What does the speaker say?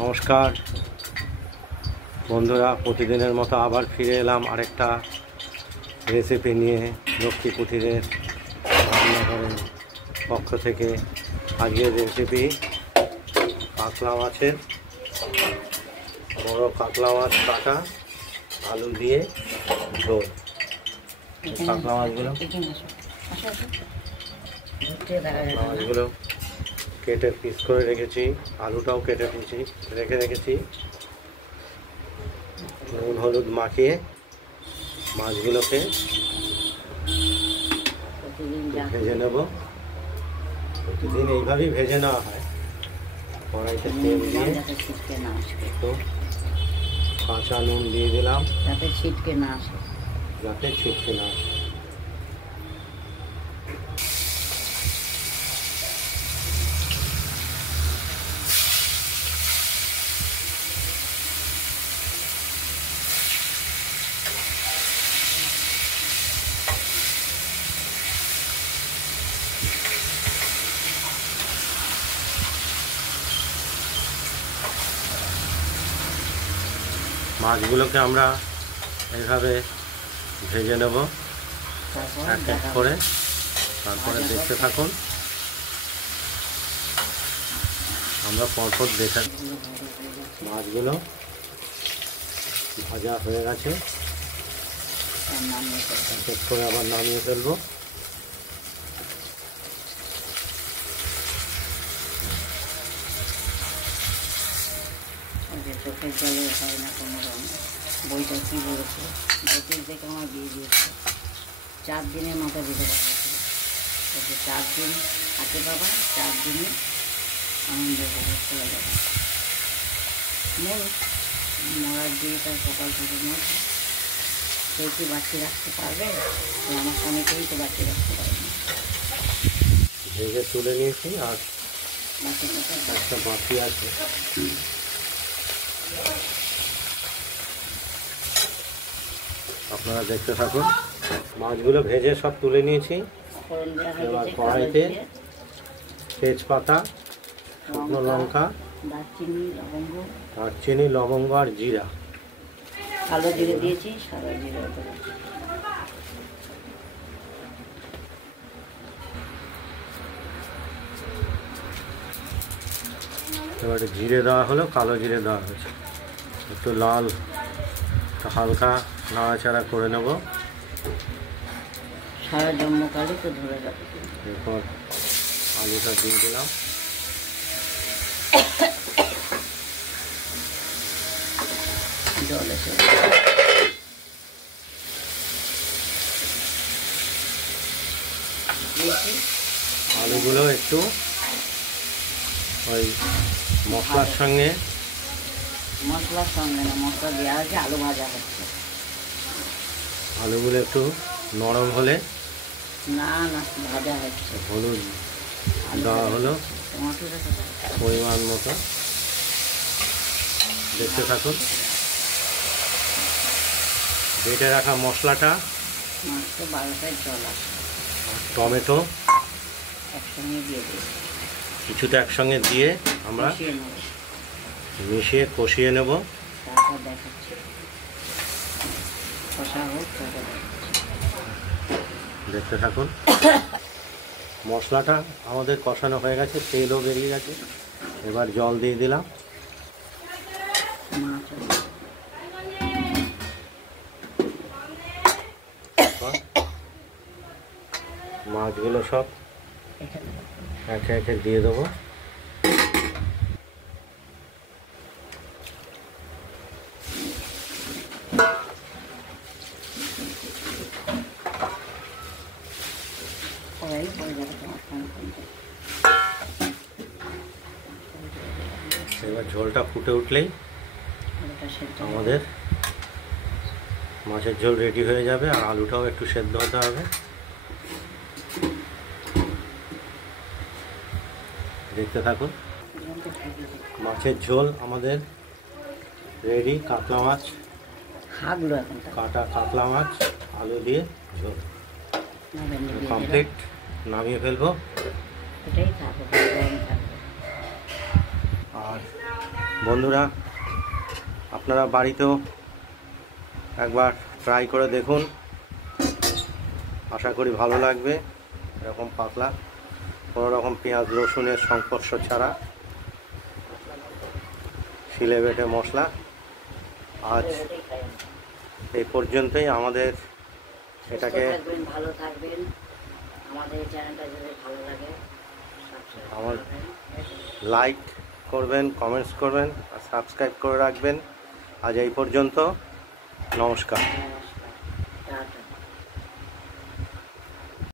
নমস্কার বন্ধুরা, প্রতিদিনের মতো আবার ফিরে এলাম আরেকটা রেসিপি নিয়ে লক্ষ্মী কুঠিরের রান্নাঘরের পক্ষ থেকে। আজকের রেসিপি কাতলা মাছের, বড় কাতলা মাছ কাটা, আলু দিয়ে ঝোল। কাতলা মাছগুলো কেটে পিস করে রেখেছি, আলুটাও কেটে রেখে রেখেছি। নুন হলুদ মাখিয়ে মাছগুলোকে ভেজে নেব। প্রতিদিন এইভাবেই ভেজে নেওয়া হয়। কড়াইতে তেল দিয়ে একটু কাঁচা নুন দিয়ে দিলাম যাতে ছিটকে না আসে। মাছগুলোকে আমরা এইভাবে ভেজে নেব এক এক করে। তারপরে দেখতে থাকুন, আমরা পরপর দেখে। মাছগুলো ভাজা হয়ে গেছে, এক এক করে আবার নামিয়ে ফেলবো। চোখের জলে হয় না কোনো রকম। বইটা কী বলেছে, জ্যোতিষ দেখে আমার বিয়ে দিয়েছে। 4 দিনের মাথা দিতে পারছিল। 4 দিন হাতে পাবা, 4 দিনে আনন্দ উপভোগ করা যাবে। মরার দিনটা সকাল থেকে মরবে, সে কি বাঁচিয়ে রাখতে পারবে? আমার স্বামীকেই তো বাঁচিয়ে রাখতে পারবে না। ভেজে তুলে নিয়েছি, আর একটা বাকি আছে। আপনারা দেখতে থাকুন। মাছগুলো ভেজে সব তুলে নিয়েছি। এবার কড়াইতে তেজপাতা, শুকনো লঙ্কা, দারচিনি, লবঙ্গ আর জিরা, কালো জিরে দিয়েছি, সাদা জিরে। এবারে জিরে দেওয়া হলো, কালো জিরে দেওয়া হয়েছে। একটু লাল, হালকা নাড়াচাড়া করে নেব। সারা জন্মকালে তো ধরে যাবে। এরপর আলুটা দিয়ে দিলাম। জল এসে আলুগুলো একটু ওই মশলার সঙ্গে না, মশলা দেওয়া হয়েছে, আলু ভাজা হচ্ছে। আলুগুলো একটু নরম হলে না ভাজা হচ্ছে। হলুদ দেওয়া হলো পরিমাণ মতো। দেখতে থাকুন। বেটে রাখা মশলাটা, মাত্র 12টায় জল আসে। টমেটো একসঙ্গে দিয়ে দিই, কিছুটা একসঙ্গে দিয়ে আমরা মিশিয়ে কষিয়ে নেব। তারপর দেখাচ্ছি, কষা হোক, তারপর দেখতে থাকুন। মশলাটা আমাদের কষানো হয়ে গেছে, তেলও বেরিয়ে গেছে। এবার জল দিয়ে দিলাম। মাছগুলো সব একে একে দিয়ে দেবো। এবার ঝোলটা ফুটে উঠলেই আমাদের মাছের ঝোল রেডি হয়ে যাবে। আর আলুটাও একটু সেদ্ধ হতে হবে। দেখতে থাকুন। মাছের ঝোল আমাদের রেডি। কাতলা মাছ, কাটা কাতলা মাছ, আলু দিয়ে ঝোল কমপ্লিট। নামিয়ে ফেলবো। আর বন্ধুরা, আপনারা বাড়িতেও একবার ট্রাই করে দেখুন, আশা করি ভালো লাগবে। এরকম পাতলা, কোনো রকম পেঁয়াজ রসুনের সংস্পর্শ ছাড়া শিলে বেটে মশলা। আজ এই পর্যন্তই। আমাদের এটাকে ভালো থাকবেন। আমাদের চ্যানেলটা যদি ভালো লাগে আমার লাইক করবেন, কমেন্টস করবেন আর সাবস্ক্রাইব করে রাখবেন। আজ এই পর্যন্ত, নমস্কার।